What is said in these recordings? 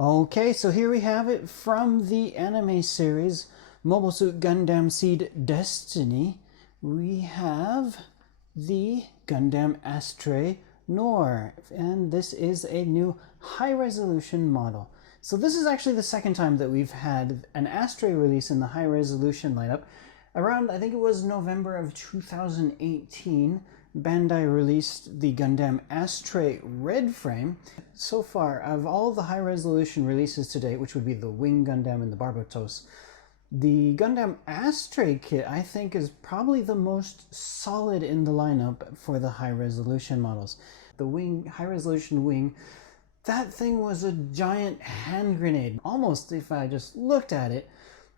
Okay, so here we have it from the anime series Mobile Suit Gundam Seed Destiny. We have the Gundam Astray Noir, and this is a new high-resolution model. So this is actually the second time that we've had an Astray release in the high-resolution lineup. Around, I think it was November of 2018, Bandai released the Gundam Astray Red Frame. So far, of all the high-resolution releases to date, which would be the Wing Gundam and the Barbatos, the Gundam Astray kit, I think, is probably the most solid in the lineup for the high-resolution models. The Wing, high-resolution Wing, that thing was a giant hand grenade. Almost, if I just looked at it,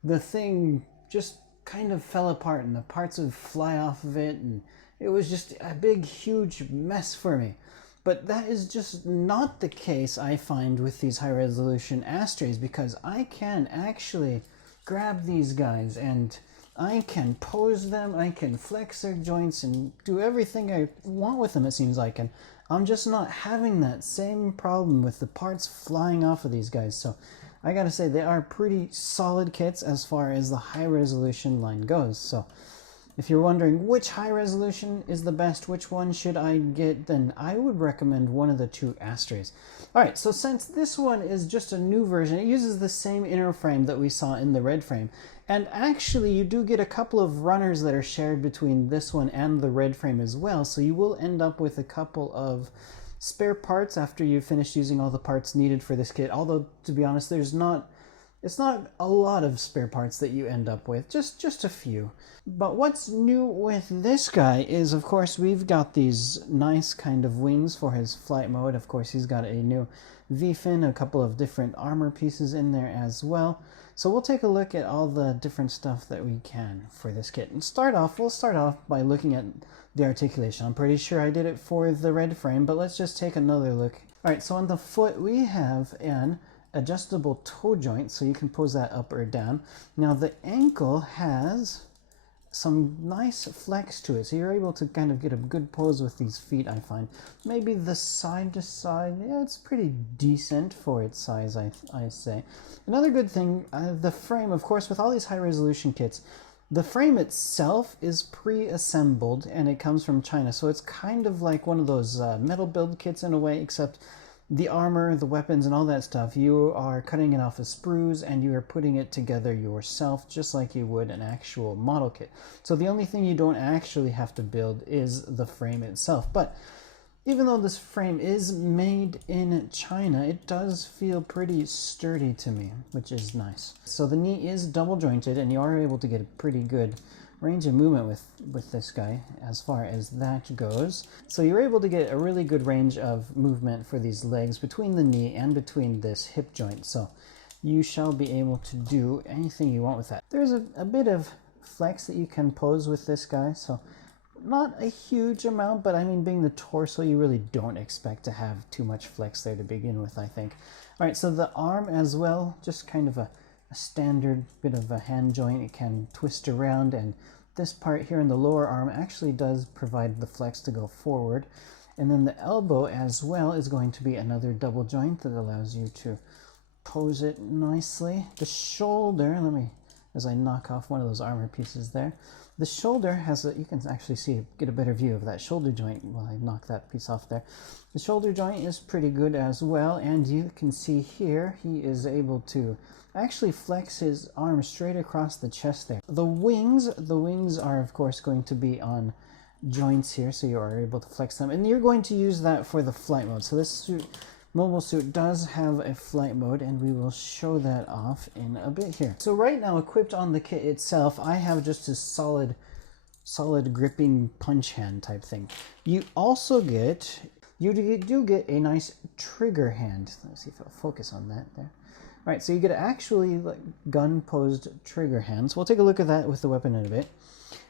the thing just kind of fell apart and the parts would fly off of it, and it was just a big, huge mess for me. But that is just not the case, I find, with these high-resolution Astrays, because I can actually grab these guys and I can pose them, I can flex their joints and do everything I want with them, it seems like. And I'm just not having that same problem with the parts flying off of these guys. So I gotta say, they are pretty solid kits as far as the high-resolution line goes. So if you're wondering which high resolution is the best, which one should I get, then I would recommend one of the two Astrays. Alright, so since this one is just a new version, it uses the same inner frame that we saw in the red frame. And actually, you do get a couple of runners that are shared between this one and the red frame as well, so you will end up with a couple of spare parts after you've finished using all the parts needed for this kit. Although, to be honest, it's not a lot of spare parts that you end up with, just a few. But what's new with this guy is, of course, we've got these nice kind of wings for his flight mode. Of course, he's got a new V-fin, a couple of different armor pieces in there as well. So we'll take a look at all the different stuff that we can for this kit. And we'll start off by looking at the articulation. I'm pretty sure I did it for the red frame, but let's just take another look. Alright, so on the foot we have an adjustable toe joint, so you can pose that up or down. Now the ankle has some nice flex to it, so you're able to kind of get a good pose with these feet, I find. Maybe the side to side, yeah, it's pretty decent for its size, I say. Another good thing, the frame, of course, with all these high resolution kits, the frame itself is pre-assembled and it comes from China, so it's kind of like one of those metal build kits in a way, except the armor, the weapons, and all that stuff, you are cutting it off of sprues and you are putting it together yourself just like you would an actual model kit. So the only thing you don't actually have to build is the frame itself. But even though this frame is made in China, it does feel pretty sturdy to me, which is nice. So the knee is double jointed and you are able to get a pretty good range of movement with this guy as far as that goes. So you're able to get a really good range of movement for these legs between the knee and between this hip joint. So you shall be able to do anything you want with that. There's a bit of flex that you can pose with this guy. So not a huge amount, but I mean, being the torso, you really don't expect to have too much flex there to begin with, I think. All right, so the arm as well, just kind of a standard bit of a hand joint. It can twist around, and this part here in the lower arm actually does provide the flex to go forward. And then the elbow as well is going to be another double joint that allows you to pose it nicely. The shoulder, as I knock off one of those armor pieces there, the shoulder has you can actually get a better view of that shoulder joint while I knock that piece off there. The shoulder joint is pretty good as well, and you can see here he is able to actually flex his arm straight across the chest there. The wings are of course going to be on joints here, so you are able to flex them, and you're going to use that for the flight mode. So this mobile suit does have a flight mode, and we will show that off in a bit here. So right now, equipped on the kit itself, I have just a solid gripping punch hand type thing. You also do get a nice trigger hand. Let's see if I'll focus on that there. All right, so you get actually like gun posed trigger hands. We'll take a look at that with the weapon in a bit.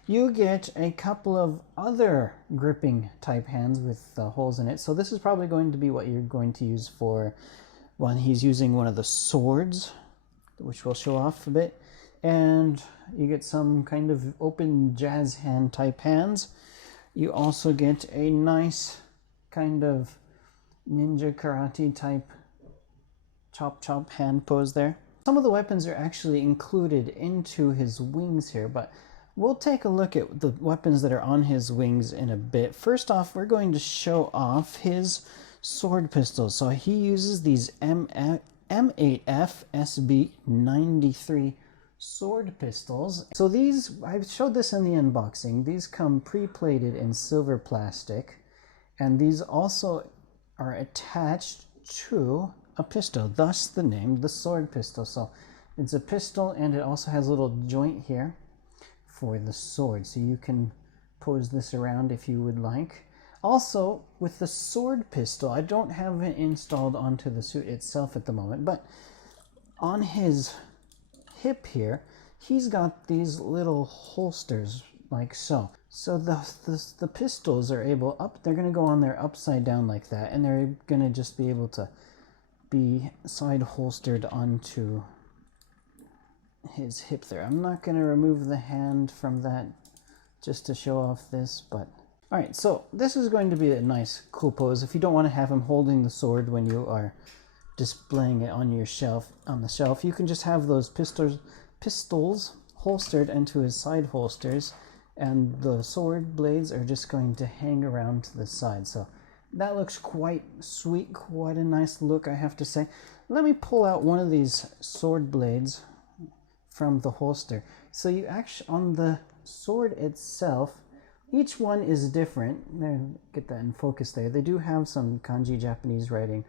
You get a couple of other gripping type hands with holes in it. So this is probably going to be what you're going to use for when he's using one of the swords, which we'll show off a bit. And you get some kind of open jazz hand type hands. You also get a nice kind of ninja karate type chop chop hand pose there. Some of the weapons are actually included into his wings here, but we'll take a look at the weapons that are on his wings in a bit. First off, we're going to show off his sword pistols. So he uses these M8F SB93 sword pistols. So these, I showed this in the unboxing, these come pre-plated in silver plastic, and these also are attached to a pistol, thus the name, the sword pistol. So it's a pistol, and it also has a little joint here for the sword, so you can pose this around if you would like. Also, with the sword pistol, I don't have it installed onto the suit itself at the moment, but on his hip here, he's got these little holsters like so. So the pistols are able they're going to go on there upside down like that, and they're going to just be able to be side holstered onto his hip there. I'm not going to remove the hand from that just to show off this, but alright, so this is going to be a nice cool pose. If you don't want to have him holding the sword when you are displaying it on your shelf, you can just have those pistols holstered into his side holsters, and the sword blades are just going to hang around to the side. So that looks quite sweet, quite a nice look, I have to say. Let me pull out one of these sword blades from the holster. So you actually, on the sword itself, each one is different. There, get that in focus there. They do have some kanji Japanese writing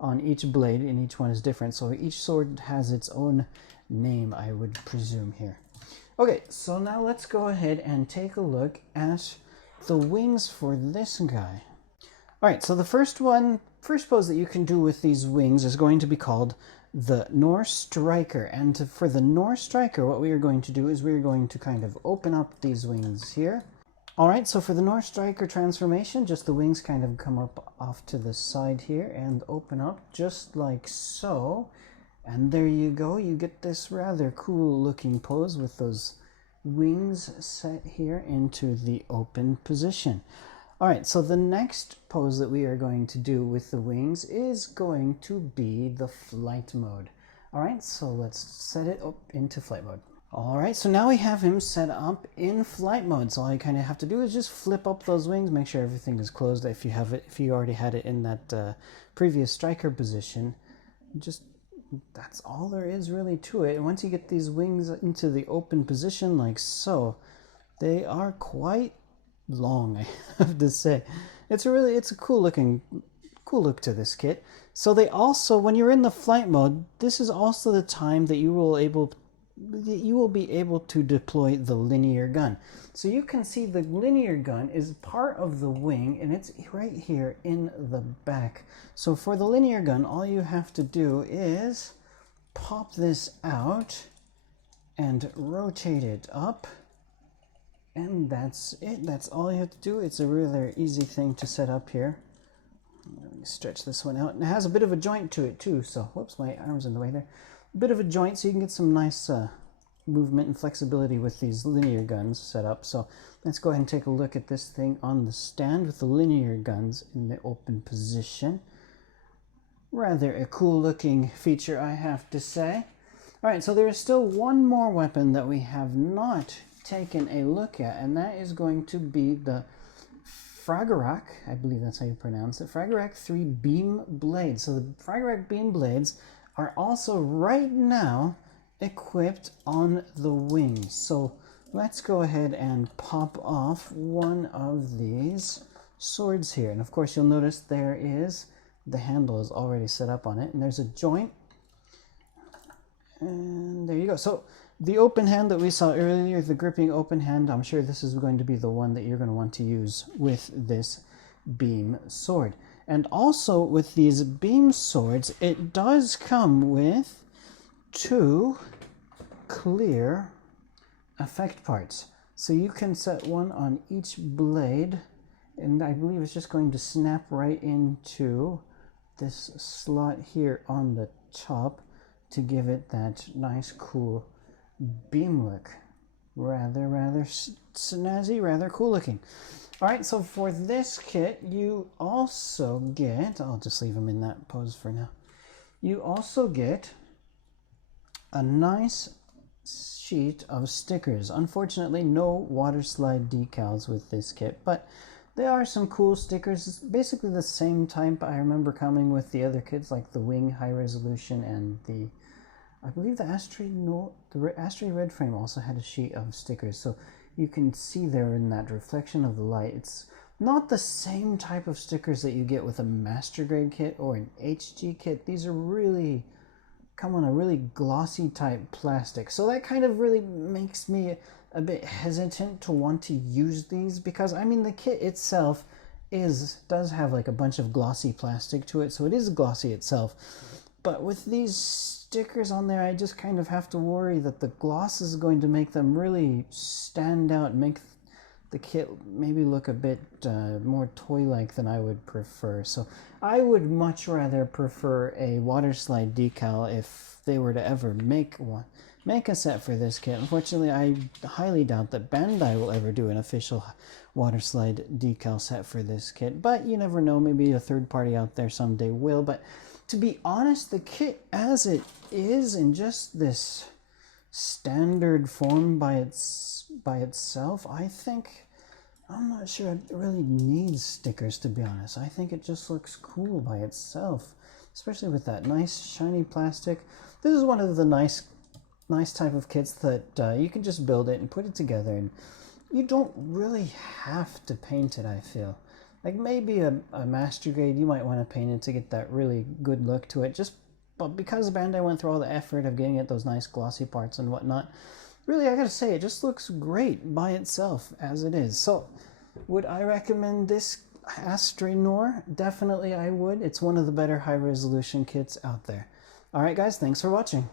on each blade, and each one is different. So each sword has its own name, I would presume here. Okay, so now let's go ahead and take a look at the wings for this guy. Alright, so the first pose that you can do with these wings is going to be called the Noir Striker. And for the Noir Striker, what we are going to do is we're going to kind of open up these wings here. Alright, so for the Noir Striker transformation, just the wings kind of come up off to the side here and open up just like so. And there you go, you get this rather cool looking pose with those wings set here into the open position. Alright, so the next pose that we are going to do with the wings is going to be the flight mode. Alright, so let's set it up into flight mode. Alright, so now we have him set up in flight mode. So all you kind of have to do is just flip up those wings, make sure everything is closed if you already had it in that previous striker position. That's all there is really to it. And once you get these wings into the open position like so, they are quite long, I have to say. It's a cool look to this kit. So they also, when you're in the flight mode, this is also the time that you will be able to deploy the linear gun. So you can see the linear gun is part of the wing, and it's right here in the back. So for the linear gun, all you have to do is pop this out and rotate it up, and that's it. That's all you have to do. It's a rather easy thing to set up here. Let me stretch this one out. And it has a bit of a joint to it too, so whoops, my arm's in the way there. A bit of a joint, so you can get some nice movement and flexibility with these linear guns set up. So let's go ahead and take a look at this thing on the stand with the linear guns in the open position. Rather a cool looking feature, I have to say. Alright, so there is still one more weapon that we have not taken a look at, and that is going to be the Fragarak, I believe that's how you pronounce it, Fragarak 3 Beam Blades. So the Fragarak Beam Blades are also right now equipped on the wings. So let's go ahead and pop off one of these swords here. And of course you'll notice there is, the handle is already set up on it, and there's a joint. And there you go. So the open hand that we saw earlier, the gripping open hand, I'm sure this is going to be the one that you're going to want to use with this beam sword. And also with these beam swords, it does come with 2 clear effect parts. So you can set one on each blade, and I believe it's just going to snap right into this slot here on the top to give it that nice cool beam look. Rather snazzy, rather cool looking. Alright, so for this kit, you also get, I'll just leave him in that pose for now. you also get a nice sheet of stickers. Unfortunately, no water slide decals with this kit, but there are some cool stickers. It's basically the same type I remember coming with the other kits, like the Wing High Resolution and the, I believe the Astray Red Frame also had a sheet of stickers. So you can see there in that reflection of the light, it's not the same type of stickers that you get with a Master Grade kit or an HG kit. These are really come on a really glossy type plastic, so that kind of really makes me a bit hesitant to want to use these, because I mean the kit itself does have like a bunch of glossy plastic to it, so it is glossy itself, but with these stickers on there I just kind of have to worry that the gloss is going to make them really stand out, make the kit maybe look a bit more toy-like than I would prefer. So I would much rather prefer a water slide decal if they were to ever make a set for this kit. Unfortunately, I highly doubt that Bandai will ever do an official water slide decal set for this kit, but you never know, maybe a third party out there someday will. But to be honest, the kit as it is in just this standard form by itself, I'm not sure it really needs stickers, to be honest. I think it just looks cool by itself, especially with that nice shiny plastic. This is one of the nice type of kits that you can just build it and put it together, and you don't really have to paint it, I feel. Like maybe a Master Grade, you might want to paint it to get that really good look to it, but because Bandai went through all the effort of getting it those nice glossy parts and whatnot, really, I gotta say, it just looks great by itself as it is. So, would I recommend this Astray Noir? Definitely I would. It's one of the better high-resolution kits out there. Alright guys, thanks for watching.